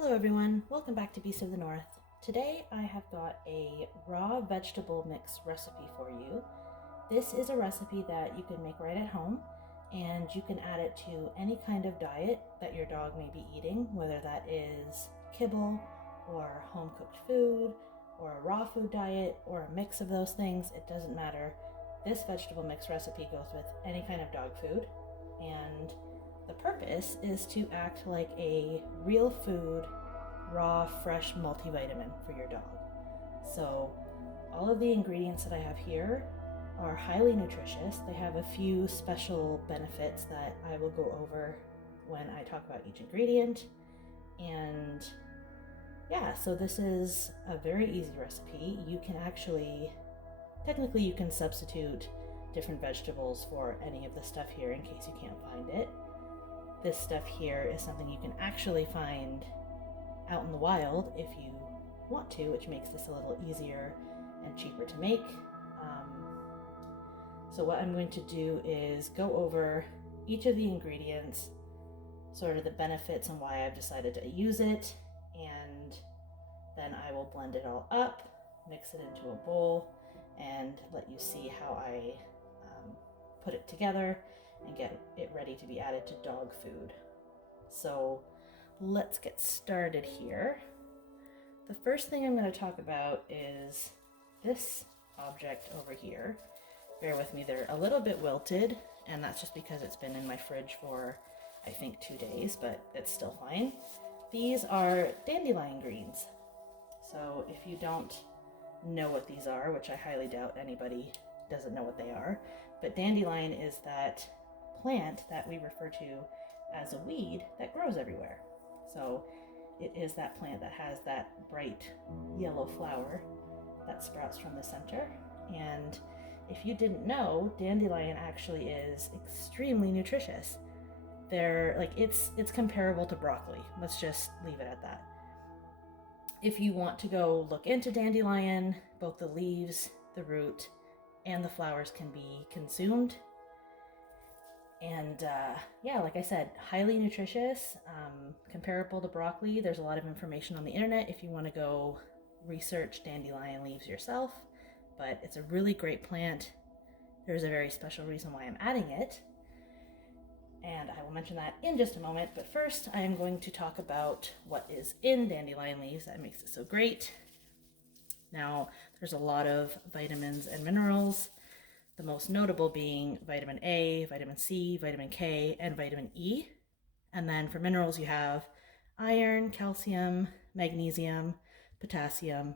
Hello everyone, welcome back to Beasts of the North. Today I have got a raw vegetable mix recipe for you. This is a recipe that you can make right at home, and you can add it to any kind of diet that your dog may be eating, whether that is kibble or home cooked food or a raw food diet or a mix of those things. It doesn't matter. This vegetable mix recipe goes with any kind of dog food, and the purpose is to act like a real food, raw, fresh multivitamin for your dog. So all of the ingredients that I have here are highly nutritious. They have a few special benefits that I will go over when I talk about each ingredient. And yeah, so this is a very easy recipe. You can technically you can substitute different vegetables for any of the stuff here in case you can't find it. This stuff here is something you can actually find out in the wild if you want to, which makes this a little easier and cheaper to make. So what I'm going to do is go over each of the ingredients, sort of the benefits and why I've decided to use it, and then I will blend it all up, mix it into a bowl, and let you see how I put it together and get it ready to be added to dog food. So let's get started here. The first thing I'm going to talk about is this object over here. Bear with me, they're a little bit wilted, and that's just because it's been in my fridge for I think 2 days, but it's still fine. These are dandelion greens. So if you don't know what these are, which I highly doubt anybody doesn't know what they are, but dandelion is that plant that we refer to as a weed that grows everywhere. So it is that plant that has that bright yellow flower that sprouts from the center. And if you didn't know, dandelion actually is extremely nutritious. It's comparable to broccoli. Let's just leave it at that. If you want to go look into dandelion, both the leaves, the root, and the flowers can be consumed. And like I said, highly nutritious, comparable to broccoli. There's a lot of information on the internet if you want to go research dandelion leaves yourself, but it's a really great plant. There's a very special reason why I'm adding it, and I will mention that in just a moment. But first, I am going to talk about what is in dandelion leaves that makes it so great. Now, there's a lot of vitamins and minerals, the most notable being vitamin A, vitamin C, vitamin K, and vitamin E. And then for minerals, you have iron, calcium, magnesium, potassium.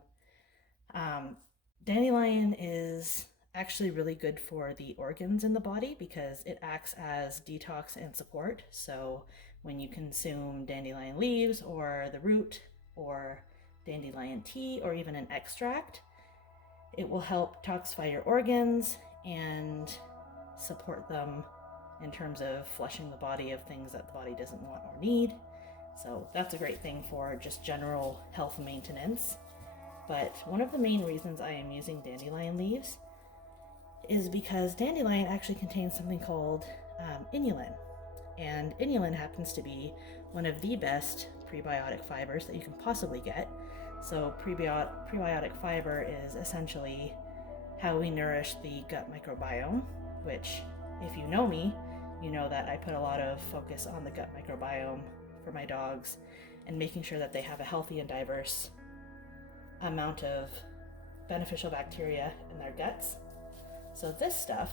Dandelion is actually really good for the organs in the body because it acts as detox and support. So when you consume dandelion leaves or the root or dandelion tea or even an extract, it will help detoxify your organs and support them in terms of flushing the body of things that the body doesn't want or need. So that's a great thing for just general health maintenance. But one of the main reasons I am using dandelion leaves is because dandelion actually contains something called inulin. And inulin happens to be one of the best prebiotic fibers that you can possibly get. So prebiotic fiber is essentially how we nourish the gut microbiome, which, if you know me, you know that I put a lot of focus on the gut microbiome for my dogs and making sure that they have a healthy and diverse amount of beneficial bacteria in their guts. So this stuff,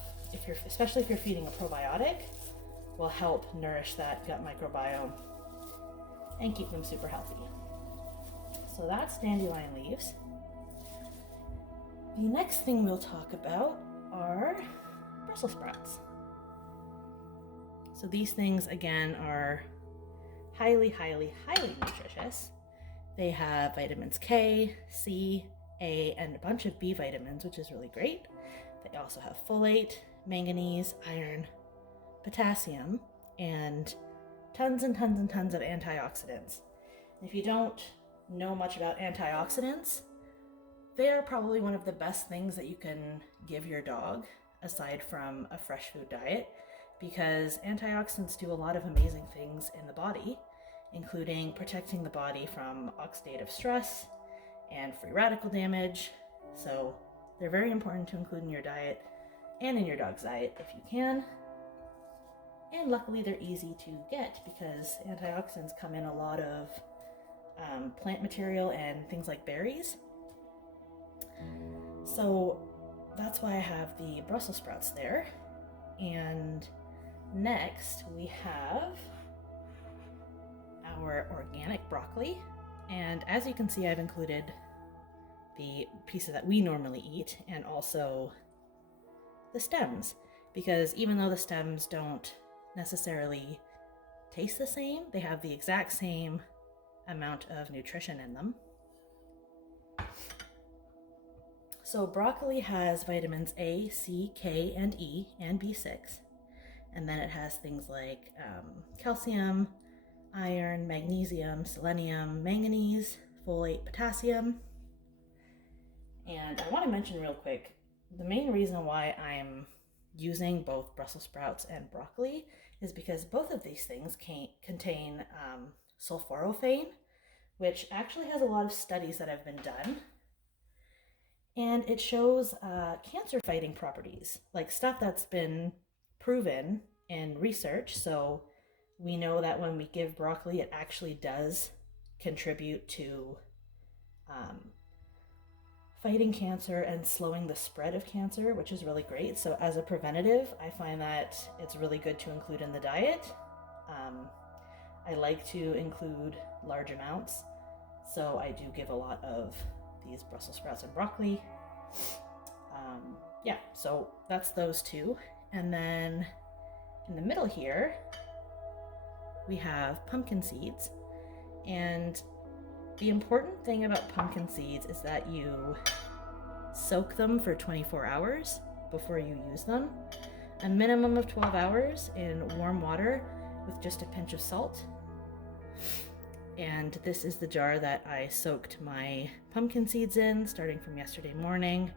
especially if you're feeding a probiotic, will help nourish that gut microbiome and keep them super healthy. So that's dandelion leaves. The next thing we'll talk about are Brussels sprouts. So these things, again, are highly, highly, highly nutritious. They have vitamins K, C, A, and a bunch of B vitamins, which is really great. They also have folate, manganese, iron, potassium, and tons and tons and tons of antioxidants. If you don't know much about antioxidants, they are probably one of the best things that you can give your dog aside from a fresh food diet, because antioxidants do a lot of amazing things in the body, including protecting the body from oxidative stress and free radical damage. So they're very important to include in your diet and in your dog's diet if you can. And luckily they're easy to get because antioxidants come in a lot of plant material and things like berries. So that's why I have the Brussels sprouts there. And next we have our organic broccoli. And as you can see, I've included the pieces that we normally eat and also the stems, because even though the stems don't necessarily taste the same, they have the exact same amount of nutrition in them. So broccoli has vitamins A, C, K, and E, and B6. And then it has things like calcium, iron, magnesium, selenium, manganese, folate, potassium. And I want to mention real quick, the main reason why I'm using both Brussels sprouts and broccoli is because both of these things contain sulforaphane, which actually has a lot of studies that have been done. And it shows cancer fighting properties, like stuff that's been proven in research. So we know that when we give broccoli, it actually does contribute to fighting cancer and slowing the spread of cancer, which is really great. So as a preventative, I find that it's really good to include in the diet. I like to include large amounts, so I do give a lot of these Brussels sprouts and broccoli. Yeah, so that's those two. And then in the middle here, we have pumpkin seeds. And the important thing about pumpkin seeds is that you soak them for 24 hours before you use them. A minimum of 12 hours in warm water with just a pinch of salt. And this is the jar that I soaked my pumpkin seeds in starting from yesterday morning.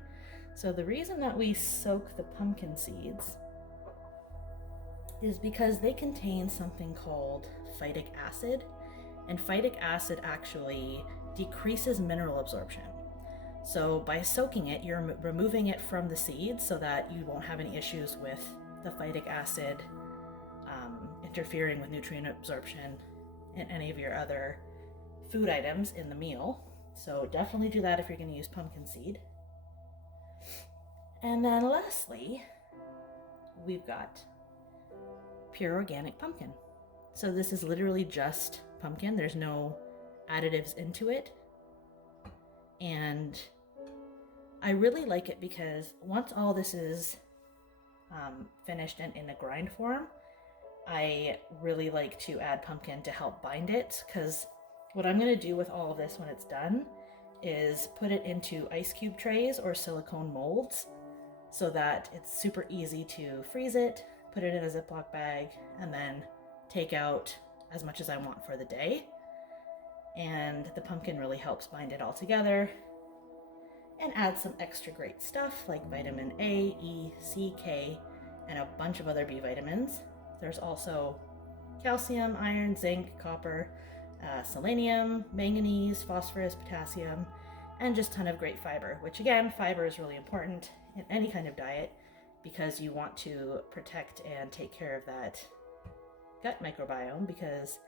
So the reason that we soak the pumpkin seeds is because they contain something called phytic acid. And phytic acid actually decreases mineral absorption. So by soaking it, you're removing it from the seeds so that you won't have any issues with the phytic acid interfering with nutrient absorption in any of your other food items in the meal. So definitely do that if you're going to use pumpkin seed. And then lastly, we've got pure organic pumpkin. So this is literally just pumpkin. There's no additives into it. And I really like it because once all this is finished and in a grind form, I really like to add pumpkin to help bind it, because what I'm going to do with all of this when it's done is put it into ice cube trays or silicone molds so that it's super easy to freeze it, put it in a Ziploc bag, and then take out as much as I want for the day. And the pumpkin really helps bind it all together and add some extra great stuff like vitamin A, E, C, K, and a bunch of other B vitamins. There's also calcium, iron, zinc, copper, selenium, manganese, phosphorus, potassium, and just a ton of great fiber, which again, fiber is really important in any kind of diet because you want to protect and take care of that gut microbiome, because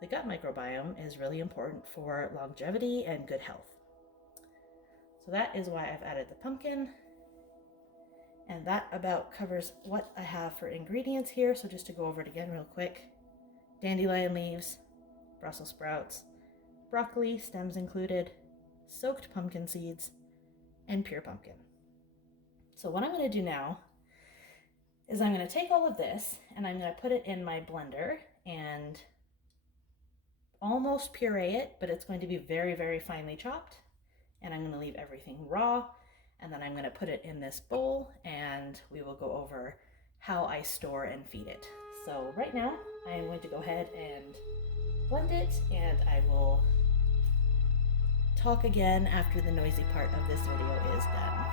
the gut microbiome is really important for longevity and good health. So that is why I've added the pumpkin. And that about covers what I have for ingredients here. So just to go over it again real quick: dandelion leaves, Brussels sprouts, broccoli, stems included, soaked pumpkin seeds, and pure pumpkin. So what I'm going to do now is I'm going to take all of this and I'm going to put it in my blender and almost puree it, but it's going to be very, very finely chopped. And I'm going to leave everything raw, and then I'm going to put it in this bowl and we will go over how I store and feed it. So right now I am going to go ahead and blend it, and I will talk again after the noisy part of this video is done.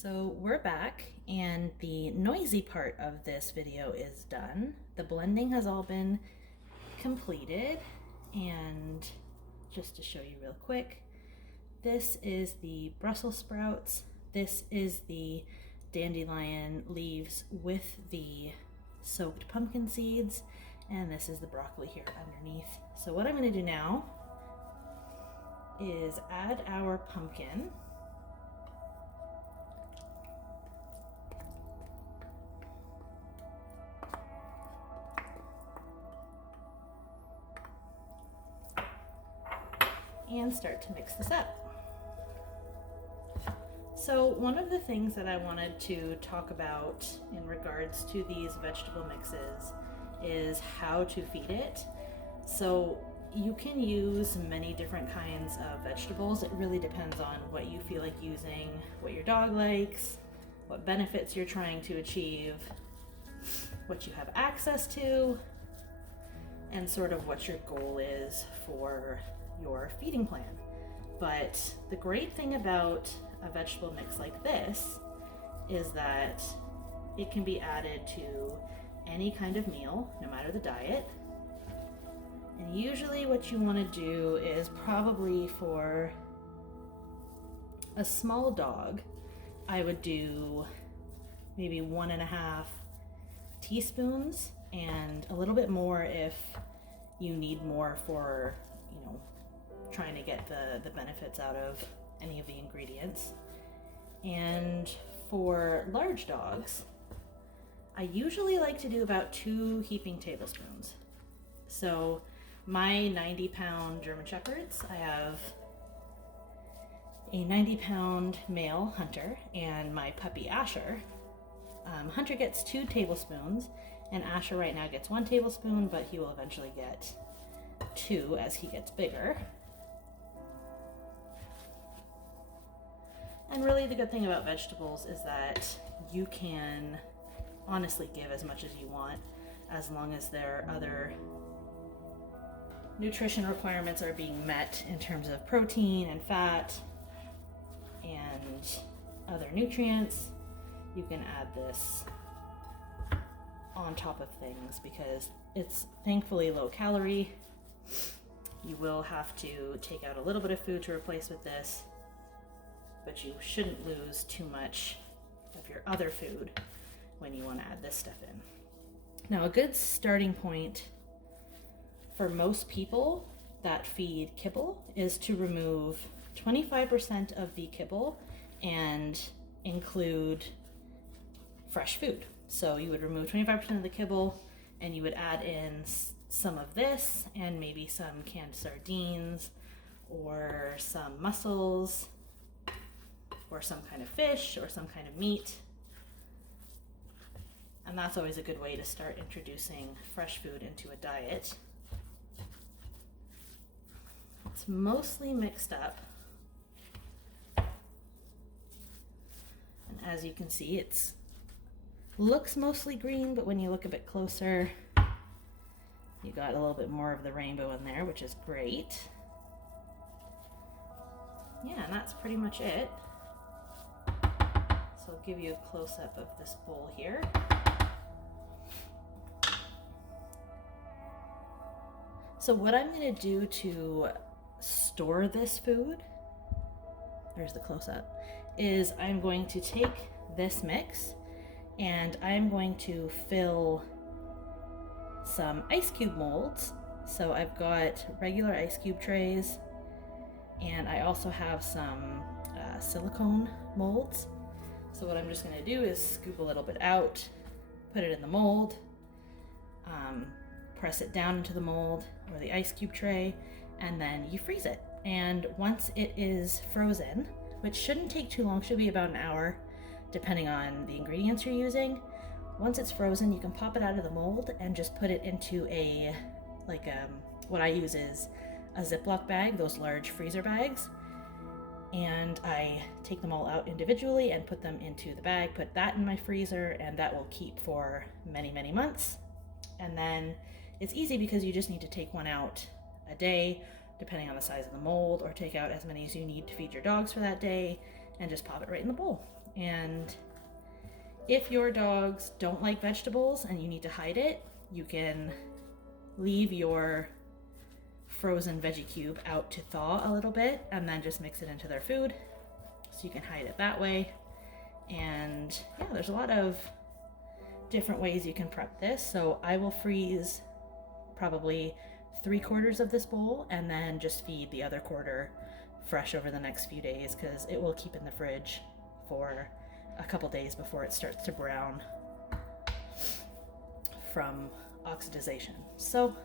So we're back and the noisy part of this video is done. The blending has all been completed, and just to show you real quick, this is the Brussels sprouts, this is the dandelion leaves with the soaked pumpkin seeds, and this is the broccoli here underneath. So what I'm going to do now is add our pumpkin. And start to mix this up. So one of the things that I wanted to talk about in regards to these vegetable mixes is how to feed it. So you can use many different kinds of vegetables. It really depends on what you feel like using, what your dog likes, what benefits you're trying to achieve, what you have access to, and sort of what your goal is for your feeding plan. But the great thing about a vegetable mix like this is that it can be added to any kind of meal, no matter the diet. And usually what you want to do is probably for a small dog, I would do maybe 1.5 teaspoons and a little bit more if you need more for, trying to get the benefits out of any of the ingredients. And for large dogs, I usually like to do about 2 heaping tablespoons. So my 90-pound German Shepherds, I have a 90-pound male Hunter and my puppy Asher. Hunter gets 2 tablespoons and Asher right now gets 1 tablespoon, but he will eventually get 2 as he gets bigger. And really the good thing about vegetables is that you can honestly give as much as you want, as long as their other nutrition requirements are being met in terms of protein and fat and other nutrients. You can add this on top of things because it's thankfully low calorie. You will have to take out a little bit of food to replace with this, but you shouldn't lose too much of your other food when you want to add this stuff in. Now, a good starting point for most people that feed kibble is to remove 25% of the kibble and include fresh food. So you would remove 25% of the kibble and you would add in some of this and maybe some canned sardines or some mussels or some kind of fish or some kind of meat. And that's always a good way to start introducing fresh food into a diet. It's mostly mixed up. And as you can see, it looks mostly green, but when you look a bit closer, you got a little bit more of the rainbow in there, which is great. Yeah, and that's pretty much it. So I'll give you a close-up of this bowl here. So what I'm going to do to store this food, there's the close-up, is I'm going to take this mix and I'm going to fill some ice cube molds. So I've got regular ice cube trays and I also have some silicone molds. So what I'm just going to do is scoop a little bit out, put it in the mold, press it down into the mold or the ice cube tray, and then you freeze it. And once it is frozen, which shouldn't take too long, should be about an hour, depending on the ingredients you're using. Once it's frozen, you can pop it out of the mold and just put it into what I use is a Ziploc bag, those large freezer bags. And I take them all out individually and put them into the bag, put that in my freezer, and that will keep for many, many months. And then it's easy because you just need to take one out a day, depending on the size of the mold, or take out as many as you need to feed your dogs for that day, and just pop it right in the bowl. And if your dogs don't like vegetables and you need to hide it, you can leave your frozen veggie cube out to thaw a little bit and then just mix it into their food. So you can hide it that way. And yeah, there's a lot of different ways you can prep this. So I will freeze probably 3/4 of this bowl and then just feed the other quarter fresh over the next few days, because it will keep in the fridge for a couple days before it starts to brown from oxidization. So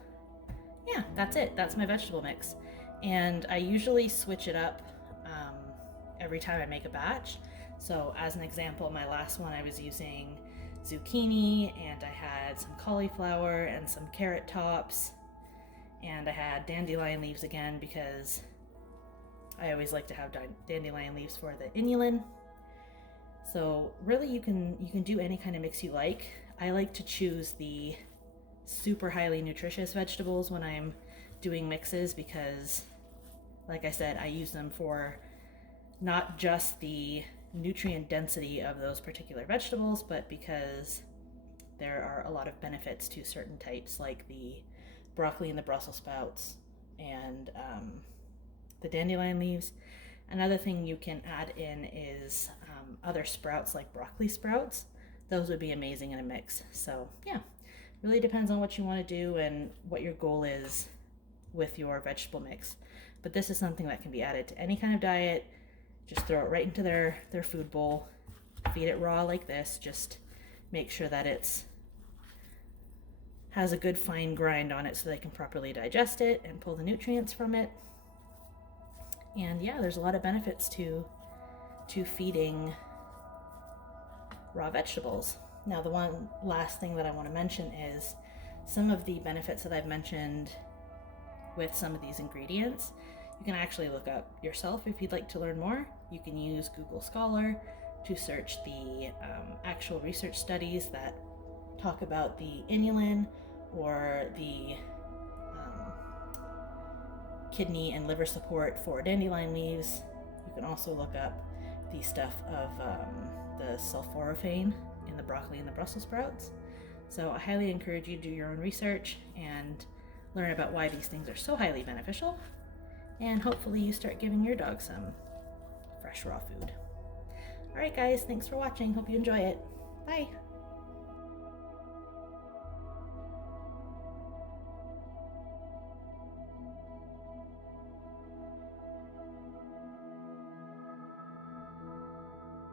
yeah, that's it. That's my vegetable mix. And I usually switch it up every time I make a batch. So as an example, my last one I was using zucchini, and I had some cauliflower and some carrot tops, and I had dandelion leaves again because I always like to have dandelion leaves for the inulin. So really you can do any kind of mix you like. I like to choose the super highly nutritious vegetables when I'm doing mixes because, like I said, I use them for not just the nutrient density of those particular vegetables, but because there are a lot of benefits to certain types, like the broccoli and the Brussels sprouts and the dandelion leaves. Another thing you can add in is other sprouts like broccoli sprouts. Those would be amazing in a mix. So yeah, really depends on what you want to do and what your goal is with your vegetable mix. But this is something that can be added to any kind of diet. Just throw it right into their food bowl, feed it raw like this. Just make sure that it's has a good fine grind on it so they can properly digest it and pull the nutrients from it. And yeah, there's a lot of benefits to feeding raw vegetables. Now, the one last thing that I want to mention is some of the benefits that I've mentioned with some of these ingredients. You can actually look up yourself if you'd like to learn more. You can use Google Scholar to search the actual research studies that talk about the inulin or the kidney and liver support for dandelion leaves. You can also look up the stuff of the sulforaphane in the broccoli and the Brussels sprouts. So I highly encourage you to do your own research and learn about why these things are so highly beneficial. And hopefully you start giving your dog some fresh raw food. All right, guys, thanks for watching. Hope you enjoy it. Bye.